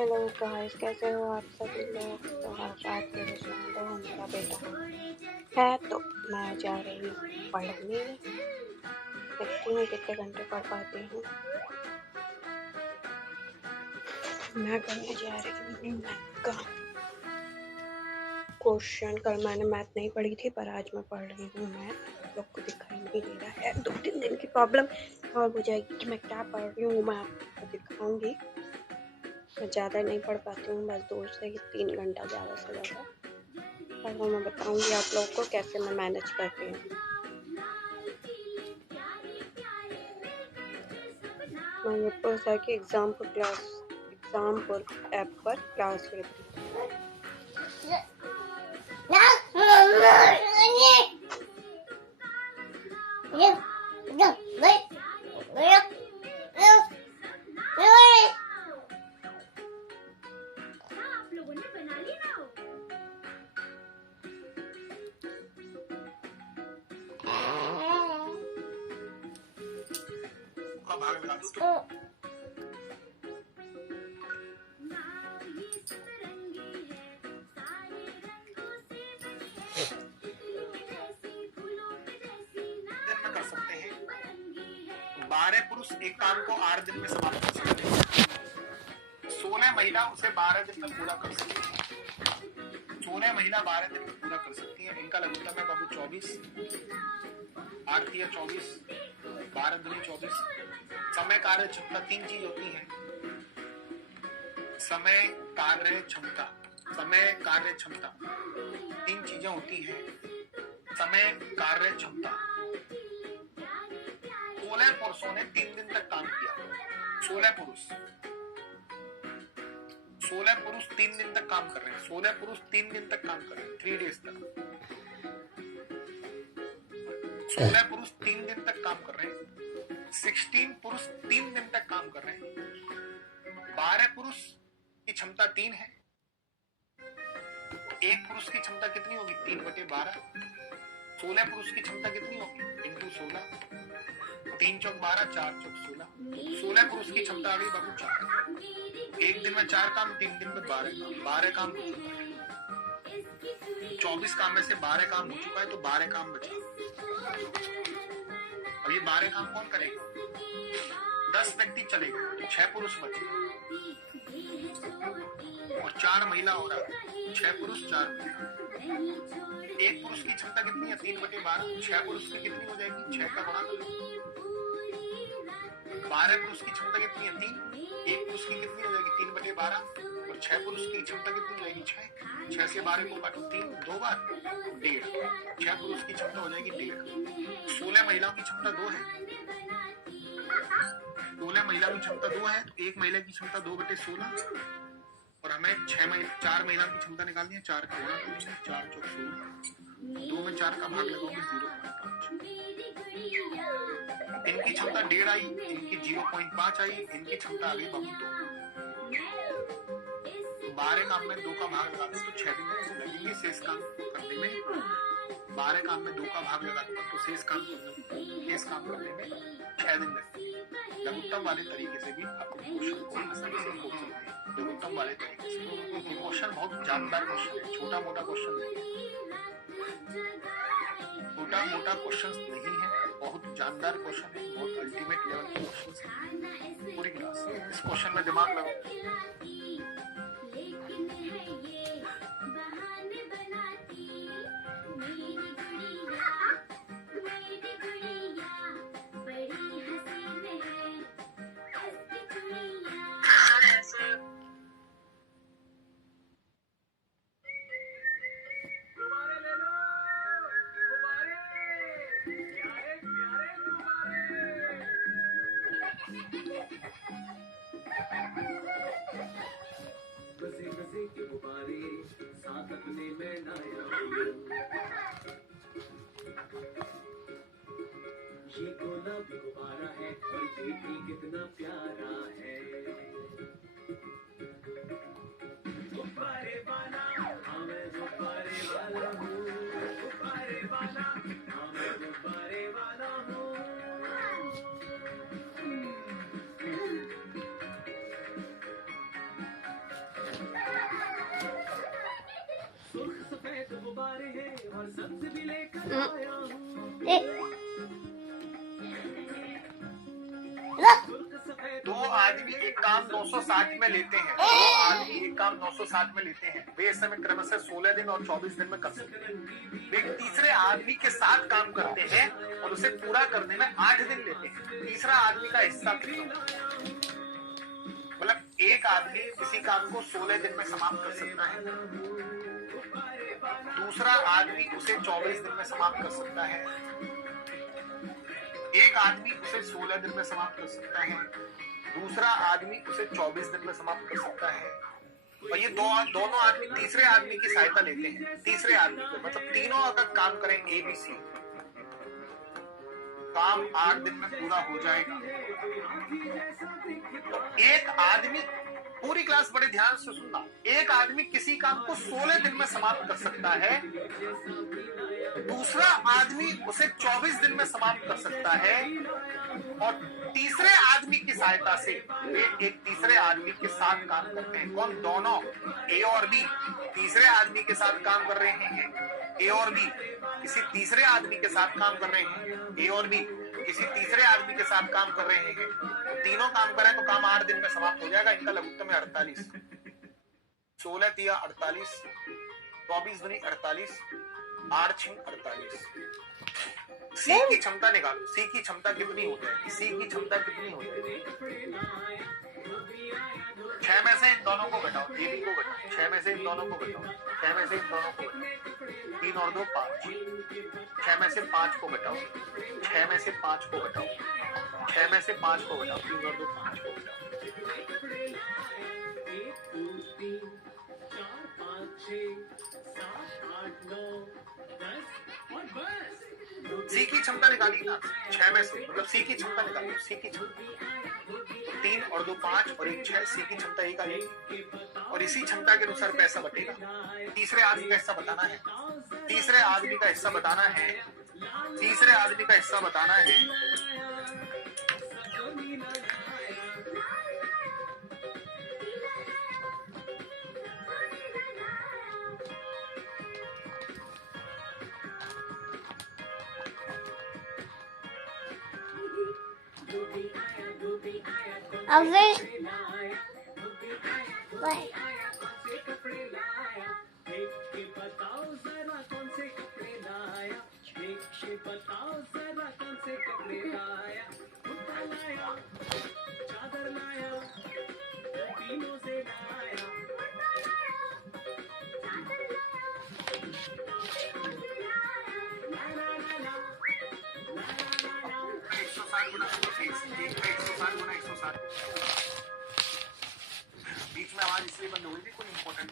Hello guys, कैसे हो आप सभी लोग। तो आज आपके रिश्ते हो मेरा बेटा है, तो मैं जा रही हूँ पढ़ने। देखती हूँ कितने घंटे पढ़ पाती हूँ। मैं पढ़ने जा रही हूँ मैथ का क्वेश्चन। कल मैंने मैथ नहीं पढ़ी थी, पर आज मैं पढ़ रही हूँ मैथ। आप लोग को दिखाई नहीं दे रहा है, 2-3 दिन की प्रॉब्लम सॉल्व हो जाएगी कि मैं क्या पढ़ रही हूँ, मैं आपको दिखाऊंगी। मैं ज़्यादा नहीं पढ़ पाती हूँ, बस 2 से 3 घंटा ज़्यादा से ज़्यादा, पर वो मैं बताऊंगी आप लोगों को कैसे मैं मैनेज करती हूँ। मैं ये पर कि एग्जामपुर ऐप पर क्लास लेती हूँ। कर सकते हैं 12 पुरुष एक काम को 8 दिन में समाप्त कर सकते हैं। 16 महिला उसे 12 दिन में पूरा कर सकती है। 16 महिला 12 दिन में पूरा कर सकती है। इनका लघुत्तम है बाबू 24, 8 या 24, 12 दूनी 24। समय कार्य क्षमता 3 चीज होती है। समय कार्य क्षमता, समय कार्य क्षमता 3 चीजें होती हैं। समय कार्य क्षमता 16 पुरुषों ने 3 दिन तक काम किया। 16 पुरुष 3 दिन तक काम कर रहे हैं। 16 पुरुष 3 दिन तक काम कर रहे हैं, 3 डेज तक। 16 पुरुष 3 दिन तक काम कर रहे हैं। 16 पुरुष 3 दिन तक काम कर रहे हैं। 12 पुरुष की क्षमता 3 है। एक पुरुष की क्षमता कितनी होगी? 3/12। 16 पुरुष की क्षमता कितनी होगी? इंटू 16, 3 चौक 12, 4 चौक 16। 16 पुरुष की क्षमता आ गई बाबू 4। एक दिन में 4 काम, 3 दिन में 12 काम हो चुका है। 24 काम में से 12 काम हो चुका है, तो 12 काम बचा। अब ये 12 काम कौन करेगा? 10 व्यक्ति चले गए तो 6 पुरुष बचे और 4 महिला हो रहा है। 6 पुरुष 4 महिला। एक पुरुष की क्षमता कितनी है? 3/12। 6 पुरुष की कितनी हो जाएगी? 6 का गुणा करो। 12 पुरुष की क्षमता कितनी है? 3। एक पुरुष की कितनी हो जाएगी? 3/12। और 6 पुरुष की क्षमता कितनी हो जाएगी? 6। 6 से 12 को काटो 3, 2 बार 1.5। 6 पुरुष की क्षमता हो जाएगी 1.5। 16 महिलाओं की क्षमता 2 है। 16 महिलाओं की क्षमता 2 है, तो एक महिला की क्षमता 2/16 और हमें 4 महिलाओं की क्षमता निकालनी है। 4 का गुणा करेंगे, 4 चौक 16, 2 में 4 का भाग लगाओगे 0.5। इनकी क्षमता 1.5 आई, इनकी 0.5 आई, इनकी क्षमता आ गई बाबू 2। 12 काम में 2 का भाग लगा दो तो 6 दिन लगेंगे शेष काम करने में। 12 काम में 2 का भाग लगा दो तो शेष काम करने में 6 दिन लगेंगे। लघुत्तम वाले तरीके से भी आप क्वेश्चन को आसानी से खोज सकते हैं। लघुत्तम वाले तरीके से क्वेश्चन बहुत जानदार क्वेश्चन है, छोटा मोटा क्वेश्चन नहीं है। छोटा मोटा क्वेश्चन नहीं है, बहुत जानदार क्वेश्चन है, बहुत अल्टीमेट लेवल के क्वेश्चन है। पूरी क्लास इस क्वेश्चन में दिमाग लगाओ। गजे के गुब्बारे साथ अपने में लाया ये गुलाबी गुब्बारा है और ये भी कितना प्यारा है। गुब्बारे वाला हाँ मैं गुब्बारे वाला हूँ। गुब्बारे वाला हाँ मैं गुब्बारे वाला हूँ। दो आदमी एक काम 960 में लेते हैं, दो आदमी एक काम 960 में लेते हैं, वे इस समय क्रमशः 16 दिन और 24 दिन में कर सकते हैं। वे तीसरे आदमी के साथ काम करते हैं और उसे पूरा करने में 8 दिन लेते हैं। तीसरा आदमी का हिस्सा कितना? मतलब एक आदमी किसी काम को 16 दिन में समाप्त कर सकता है, दूसरा आदमी उसे 24 दिन में समाप्त कर सकता है, एक आदमी उसे 16 दिन में समाप्त कर सकता है, दूसरा आदमी उसे 24 दिन में समाप्त कर सकता है। और ये दोनों आदमी तीसरे आदमी की सहायता लेते हैं। तीसरे आदमी को मतलब तीनों अगर काम करें ABC, काम 8 दिन में पूरा हो जाएगा। तो एक आदमी, पूरी क्लास बड़े ध्यान से सुनना, एक आदमी किसी काम को 16 दिन में समाप्त कर सकता है, दूसरा आदमी उसे 24 दिन में समाप्त कर सकता है, और तीसरे आदमी की सहायता से वे एक तीसरे आदमी के साथ काम करते हैं। कौन? दोनों A और B तीसरे आदमी के साथ काम कर रहे हैं। A और B किसी तीसरे आदमी के साथ काम कर रहे हैं। A और B किसी तीसरे आदमी के साथ काम कर रहे हैं। तो तीनों काम करें तो काम 8 दिन में समाप्त हो जाएगा। इनका लघुत्तम है 48। 16 तिया 48, 24 दूनी 48, 8 6 48। सी की क्षमता निकालो। सी की क्षमता कितनी हो जाएगी? सी की क्षमता कितनी हो जाएगी? 6 में से इन दोनों को घटाओ, AB को घटाओ, 6 में से इन दोनों को घटाओ, 6 में से इन दोनों को घटाओ, 3 और 2 5, 6 में से 5 को घटाओ, 6 में से 5 को घटाओ, 6 में से 5 को घटाओ, 3 और 2 5 को घटाओ। सी की क्षमता निकाली ना, 6 में से मतलब सी की क्षमता निकाली। सी की क्षमता 3 और 2 5 और 1 6, सी की क्षमता 1 आएगी और इसी क्षमता के अनुसार पैसा बटेगा। तीसरे आदमी का हिस्सा बताना है, तीसरे आदमी का हिस्सा बताना है, तीसरे आदमी का हिस्सा बताना है। अब बीच में आवाज इसलिए बंद हो गई थी, कोई इंपॉर्टेंट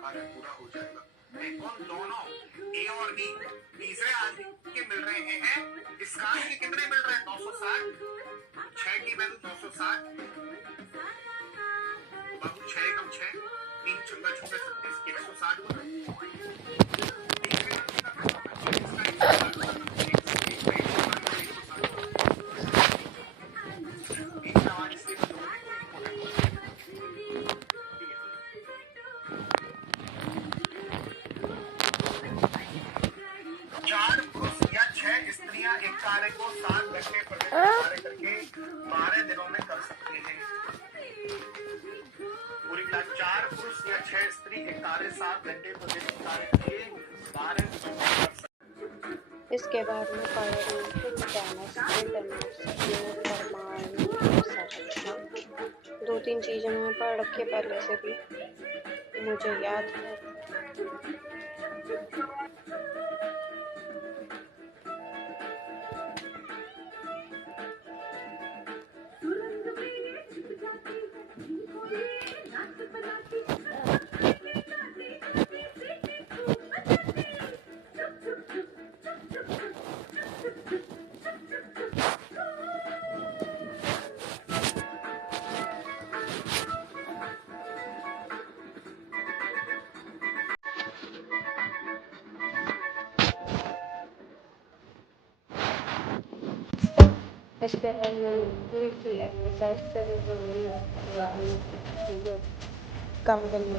कार्य पूरा हो जाएगा। कौन? दोनों A और B तीसरे आदमी के मिल रहे हैं। इस काम के कितने मिल रहे हैं? 960। 6 की वैल्यू 960, बाबू 6 कम 6, 3 छंगा छंगा 36, 160 एक कार्य को 7 घंटे प्रति कार्य करके 12 दिनों में कर सकते हैं। पूरी क्लास 4 पुरुष या 6 स्त्री एक कार्य 7 घंटे प्रति कार्य करके 12 दिनों में कर सकते हैं। इसके बाद में पढ़ रही थी 2-3 चीजें मैंने पढ़ रखी है पहले से भी, मुझे याद है। काम करने